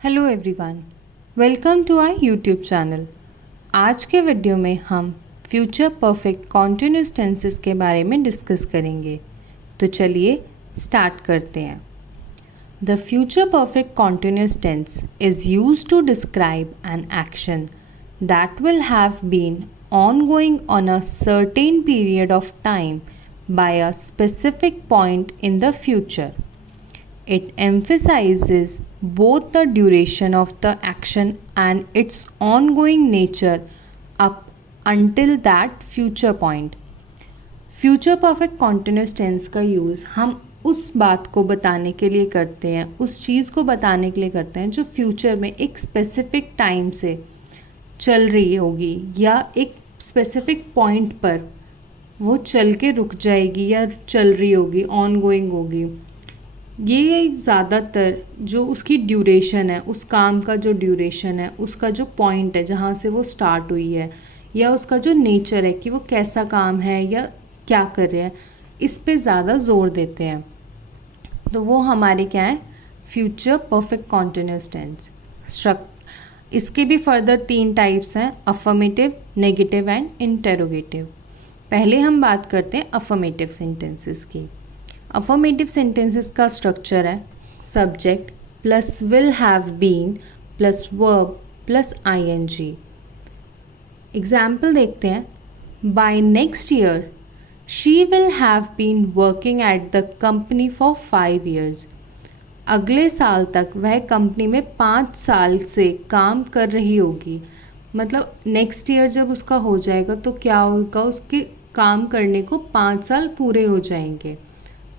Hello everyone, welcome to our YouTube channel. आज के video में हम फ्यूचर परफेक्ट कॉन्टिन्यूस टेंसेस के बारे में डिस्कस करेंगे। तो चलिए स्टार्ट करते हैं। The future perfect continuous tense is used to describe an action that will have been ongoing on a certain period of time by a specific point in the future. It emphasizes both the duration of the action and its ongoing nature up until that future point. Future perfect continuous tense का use हम उस बात को बताने के लिए करते हैं, उस चीज़ को बताने के लिए करते हैं जो फ्यूचर में एक स्पेसिफिक टाइम से चल रही होगी या एक स्पेसिफिक पॉइंट पर वो चल के रुक जाएगी या चल रही होगी, ऑन गोइंग होगी। ये ज़्यादातर जो उसकी ड्यूरेशन है, उस काम का जो ड्यूरेशन है, उसका जो पॉइंट है जहाँ से वो स्टार्ट हुई है, या उसका जो नेचर है कि वो कैसा काम है या क्या कर रहे हैं, इस पे ज़्यादा जोर देते हैं। तो वो हमारे क्या है, फ्यूचर परफेक्ट कॉन्टिन्यूस टेंस। इसके भी फर्दर 3 टाइप्स हैं, अफर्मेटिव, नेगेटिव एंड इंटेरोगेटिव। पहले हम बात करते हैं अफर्मेटिव सेंटेंसेस की। अफर्मेटिव सेंटेंसेस का स्ट्रक्चर है subject plus will have been plus verb plus ING. Example देखते हैं। By next year she will have been working at the company for 5 years। अगले साल तक वह कंपनी में 5 साल से काम कर रही होगी। मतलब नेक्स्ट ईयर जब उसका हो जाएगा तो क्या होगा, उसके काम करने को 5 साल पूरे हो जाएंगे।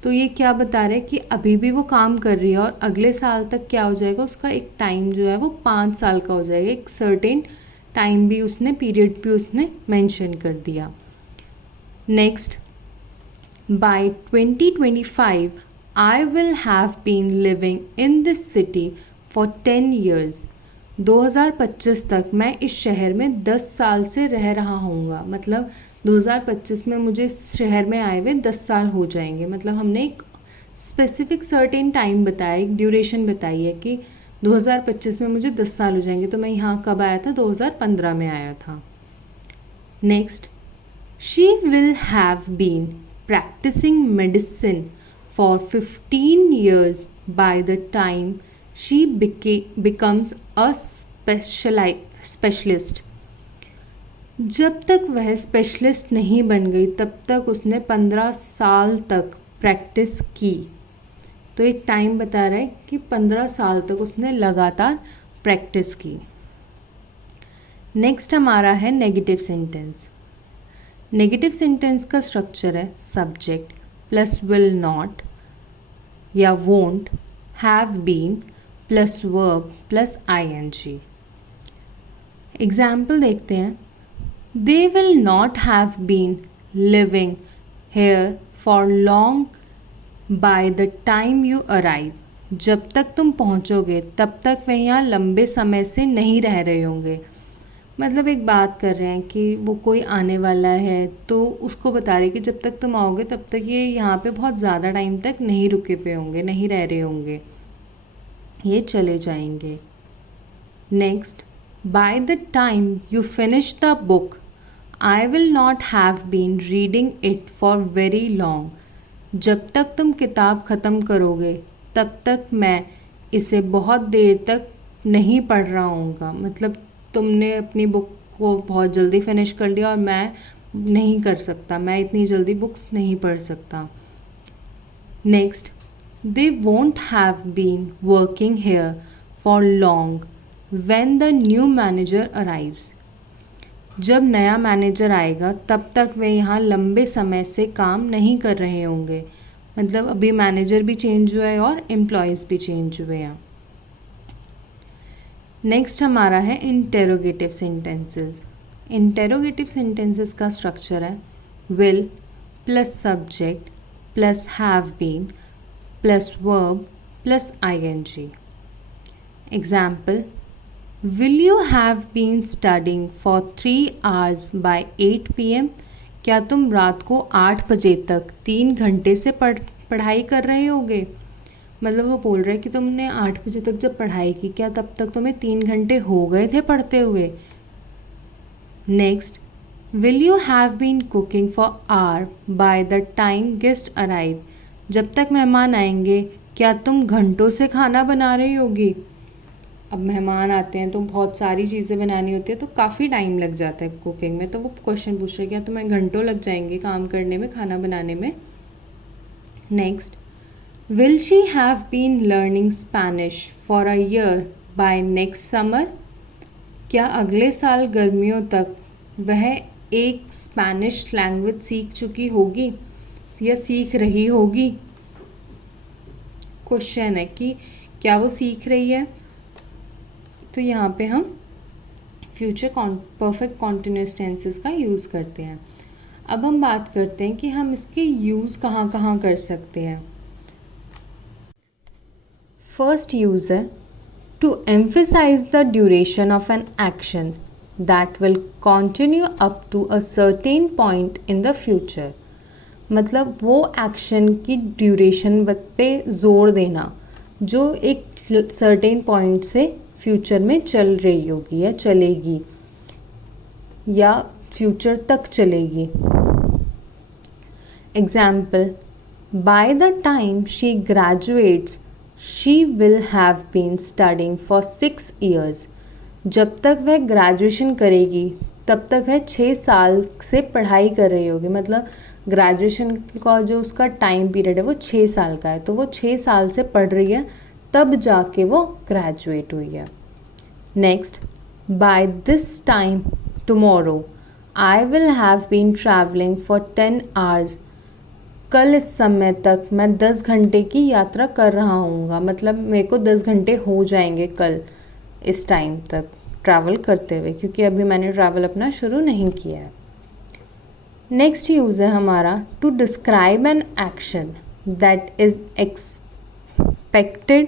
तो ये क्या बता रहे हैं कि अभी भी वो काम कर रही है और अगले साल तक क्या हो जाएगा, उसका एक टाइम जो है वो 5 साल का हो जाएगा। एक सर्टेन टाइम भी उसने, पीरियड भी उसने मेंशन कर दिया। Next, by 2025 I will have been living in this city for 10 years। 2025 तक मैं इस शहर में 10 साल से रह रहा हूँगा। मतलब 2025 में मुझे इस शहर में आए हुए 10 साल हो जाएंगे। मतलब हमने एक स्पेसिफिक सर्टेन टाइम बताया, एक ड्यूरेशन बताई है कि 2025 में मुझे 10 साल हो जाएंगे। तो मैं यहाँ कब आया था, 2015 में आया था। Next, she will have been practising medicine for 15 years by the time she becomes a specialist। जब तक वह स्पेशलिस्ट नहीं बन गई तब तक उसने 15 साल तक प्रैक्टिस की। तो एक टाइम बता रहा है कि 15 साल तक उसने लगातार प्रैक्टिस की। नेक्स्ट हमारा है नेगेटिव सेंटेंस। नेगेटिव सेंटेंस का स्ट्रक्चर है सब्जेक्ट प्लस विल नॉट या won't, have been plus verb plus ING. Example देखते हैं। They will not have been living here for long by the time you arrive. जब तक तुम पहुंचोगे तब तक वे यहाँ लंबे समय से नहीं रह रहे होंगे। मतलब एक बात कर रहे हैं कि वो कोई आने वाला है तो उसको बता रहे कि जब तक तुम आओगे तब तक ये यहाँ पे बहुत ज़्यादा टाइम तक नहीं रुके हुए होंगे, नहीं रह रहे होंगे, ये चले जाएंगे। Next, by the time you finish the book I will not have been reading it for very long. जब तक तुम किताब ख़त्म करोगे तब तक मैं इसे बहुत देर तक नहीं पढ़ रहा हूँगा। मतलब तुमने अपनी बुक को बहुत जल्दी फिनिश कर लिया और मैं नहीं कर सकता, मैं इतनी जल्दी बुक्स नहीं पढ़ सकता। Next, they won't have been working here for long when the new manager arrives. जब नया मैनेजर आएगा तब तक वे यहाँ लंबे समय से काम नहीं कर रहे होंगे। मतलब अभी मैनेजर भी चेंज हुआ है और एम्प्लॉयज़ भी चेंज हुए हैं। नेक्स्ट हमारा है इंटेरोगेटिव सेंटेंसेस। इंटेरोगेटिव सेंटेंसेस का स्ट्रक्चर है will plus subject plus have been plus verb plus ING. Example, will you have been studying for 3 hours by 8 PM। क्या तुम रात को 8 बजे तक 3 घंटे से पढ़ाई कर रहे होगे। मतलब वो बोल रहे हैं कि तुमने 8 बजे तक जब पढ़ाई की, क्या तब तक तुम्हें 3 घंटे हो गए थे पढ़ते हुए? Next, will you have been cooking for hour by the time guest arrive? जब तक मेहमान आएंगे क्या तुम घंटों से खाना बना रही होगी? अब मेहमान आते हैं तो बहुत सारी चीज़ें बनानी होती है, तो काफ़ी टाइम लग जाता है कुकिंग में। तो वो क्वेश्चन पूछ रहे हैं क्या तुम्हें घंटों लग जाएंगे काम करने में, खाना बनाने में? Next, will she have been learning Spanish for a year by next summer? क्या अगले साल गर्मियों तक वह एक स्पेनिश लैंग्वेज सीख चुकी होगी या सीख रही होगी? क्वेश्चन है कि क्या वो सीख रही है। तो यहाँ पे हम फ्यूचर परफेक्ट कॉन्टिन्यूस टेंसेस का यूज़ करते हैं। अब हम बात करते हैं कि हम इसके यूज़ कहाँ कहाँ कर सकते हैं। फर्स्ट यूज़ है to emphasise the duration of an action that will continue up to a certain point in the future. मतलब वो एक्शन की ड्यूरेशन पे ज़ोर देना जो एक सर्टेन पॉइंट से फ्यूचर में चल रही होगी या चलेगी या फ्यूचर तक चलेगी। Example, by the time she graduates she will have been studying for 6 years। जब तक वह ग्रेजुएशन करेगी तब तक वह 6 साल से पढ़ाई कर रही होगी। मतलब ग्रेजुएशन का जो उसका टाइम पीरियड है वो 6 साल का है, तो वो 6 साल से पढ़ रही है तब जाके वो ग्रेजुएट हुई है। Next, by this time tomorrow I will have been travelling for 10 hours। कल इस समय तक मैं 10 घंटे की यात्रा कर रहा हूँगा। मतलब मेरे को 10 घंटे हो जाएंगे कल इस टाइम तक ट्रैवल करते हुए, क्योंकि अभी मैंने ट्रैवल अपना शुरू नहीं किया है। नेक्स्ट यूज़ है हमारा to describe an action that is expected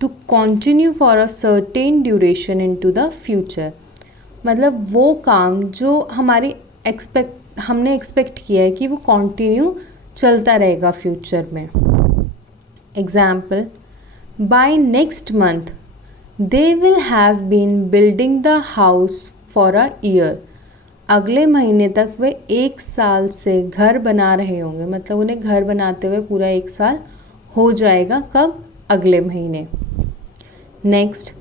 to continue for a certain duration into the future. मतलब वो काम जो हमने एक्सपेक्ट किया है कि वो कंटिन्यू चलता रहेगा फ्यूचर में। Example, by next month they will have been building the house for a year. अगले महीने तक वे 1 साल से घर बना रहे होंगे। मतलब उन्हें घर बनाते हुए पूरा 1 साल हो जाएगा। कब? अगले महीने। Next,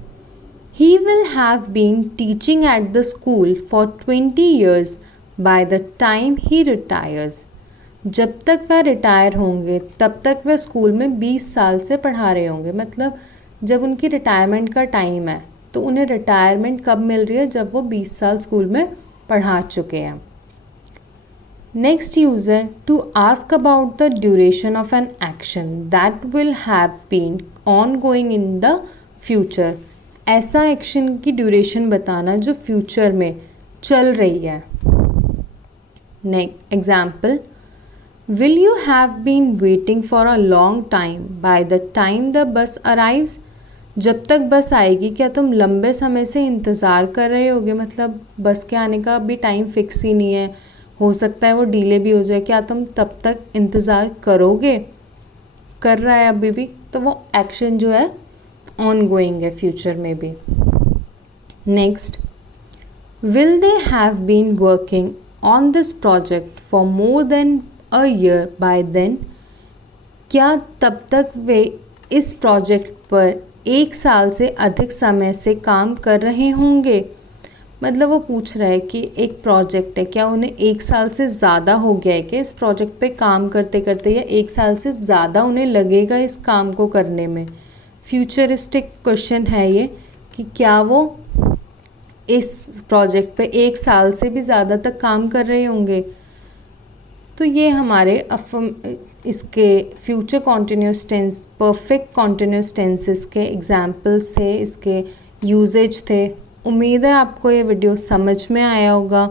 he will have been teaching at the school for 20 years by the time he retires. जब तक वह रिटायर होंगे तब तक वह स्कूल में 20 साल से पढ़ा रहे होंगे। मतलब जब उनकी रिटायरमेंट का टाइम है तो उन्हें रिटायरमेंट कब मिल रही है? जब वो 20 साल स्कूल में पढ़ा चुके हैं। नेक्स्ट यूज़ है to ask about the duration of an action that will have been ongoing in the future. ऐसा एक्शन की ड्यूरेशन बताना जो फ्यूचर में चल रही है। Next example, will you have been waiting for a long time by the time the bus arrives. जब तक बस आएगी क्या तुम लंबे समय से इंतज़ार कर रहे होगे? मतलब बस के आने का अभी टाइम फिक्स ही नहीं है, हो सकता है वो डिले भी हो जाए। क्या तुम तब तक इंतज़ार करोगे? कर रहा है अभी भी, तो वो एक्शन जो है ऑन गोइंग है फ्यूचर में भी। Next, will they have been working on this project for more than a year by then. क्या तब तक वे इस प्रोजेक्ट पर 1 साल से अधिक समय से काम कर रहे होंगे? मतलब वो पूछ रहा है कि एक प्रोजेक्ट है, क्या उन्हें 1 साल से ज़्यादा हो गया है कि इस प्रोजेक्ट पे काम करते करते, या 1 साल से ज़्यादा उन्हें लगेगा इस काम को करने में। फ्यूचरिस्टिक क्वेश्चन है ये कि क्या वो इस प्रोजेक्ट पे 1 साल से भी ज़्यादा तक काम कर रहे होंगे। तो ये हमारे इसके future continuous tense, perfect continuous tenses के एग्जाम्पल्स थे, इसके यूजेज थे। उम्मीद है आपको ये वीडियो समझ में आया होगा।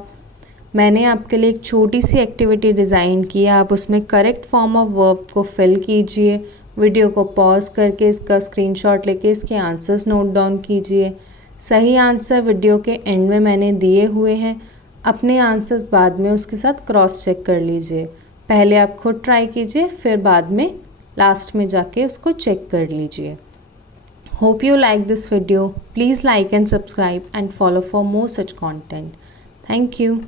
मैंने आपके लिए एक छोटी सी एक्टिविटी डिज़ाइन की है, आप उसमें करेक्ट फॉर्म ऑफ वर्ब को फिल कीजिए। वीडियो को पॉज करके इसका स्क्रीनशॉट लेके इसके आंसर्स नोट डाउन कीजिए। सही आंसर वीडियो के एंड में मैंने दिए हुए हैं। अपने आंसर्स बाद में उसके साथ क्रॉस चेक कर लीजिए। पहले आप खुद ट्राई कीजिए, फिर बाद में लास्ट में जाके उसको चेक कर लीजिए। Hope you like this video. Please like and subscribe and follow for more such content. Thank you.